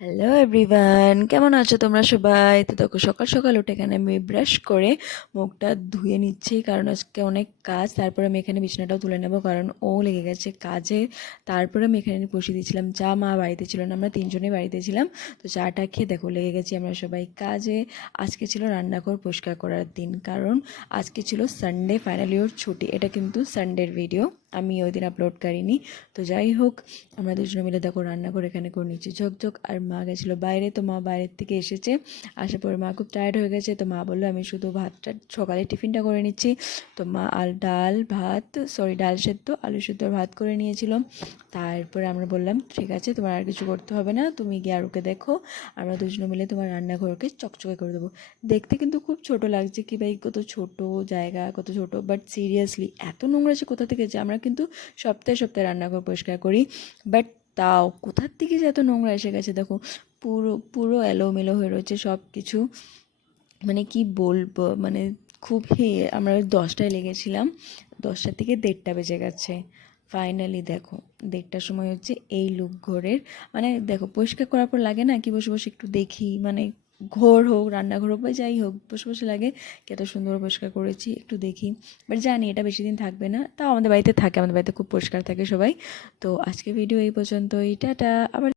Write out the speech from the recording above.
Hello everyone, কেমন আছো তোমরা সবাই? তো দেখো, সকাল সকাল উঠে এখানে আমি ব্রাশ করে মুখটা ধুয়ে নিচ্ছি, কারণ আজকে অনেক কাজ। তারপরে আমি এখানে বিছানাটাও তুলে নেবো, কারণ ও লেগে গেছে কাজে। তারপরে আমি এখানে বসিয়ে দিয়েছিলাম চা। মা বাড়িতে ছিল না, আমরা তিনজনেই বাড়িতে ছিলাম। তো চাটা খেয়ে দেখো লেগে গেছি আমরা সবাই কাজে। আজকে ছিল রান্নাঘর পরিষ্কার করার দিন, কারণ আজকে ছিল সানডে, ফাইনালি ওর ছুটি। এটা কিন্তু সানডের ভিডিও, আমি ওই দিন আপলোড করিনি। তো যাই হোক, আমরা দুজনে মিলে দেখো রান্নাঘর এখানে করে নিচ্ছি ঝকঝক। আর মা গেছিলো বাইরে, তো মা বাইরের থেকে এসেছে। আসার পরে মা খুব টায়ার্ড হয়ে গেছে, তো মা বললো আমি শুধু ভাতটা সকালে টিফিনটা করে নিচ্ছি। তো মা ডাল সেদ্ধ, আলু সেদ্ধ আর ভাত করে নিয়েছিল। তারপরে আমরা বললাম ঠিক আছে, তোমার আর কিছু করতে হবে না, তুমি গিয়ে আর ওকে দেখো, আমরা দুজনে মিলে তোমার রান্নাঘরকে চকচকে করে দেবো। দেখতে কিন্তু খুব ছোট লাগছে, কি ভাই কত ছোট জায়গা, কত ছোট, বাট সিরিয়াসলি এত নোংরা আছে কোথা থেকে যে। আমরা কিন্তু সপ্তাহে সপ্তাহে রান্নাঘর পরিষ্কার করি, বাট তাও কোথার থেকে যে এত নোংরা এসে গেছে দেখো। পুরো পুরো এলোমেলো হয়ে রয়েছে সব কিছু। মানে কি বলবো, মানে খুবই। আমরা 10টায় লেগেছিলাম, 10টা থেকে 1:30 বেজে গেছে। ফাইনালি দেখো 1:30টার সময় হচ্ছে এই লুক ঘরের। মানে দেখো, পরিষ্কার করার পর লাগে না কি বসে বসে একটু দেখি, মানে ঘর হোক রান্নাঘর হোক বা যাই হোক, বসে বসে লাগে কি এত সুন্দর পরিষ্কার করেছি, একটু দেখি। বাট জানি এটা বেশি দিন থাকবে না, তাও আমাদের বাড়িতে থাকে, আমাদের বাড়িতে খুব পরিষ্কার থাকে সবাই। তো আজকে ভিডিও এই পর্যন্তই, টাটা। আবার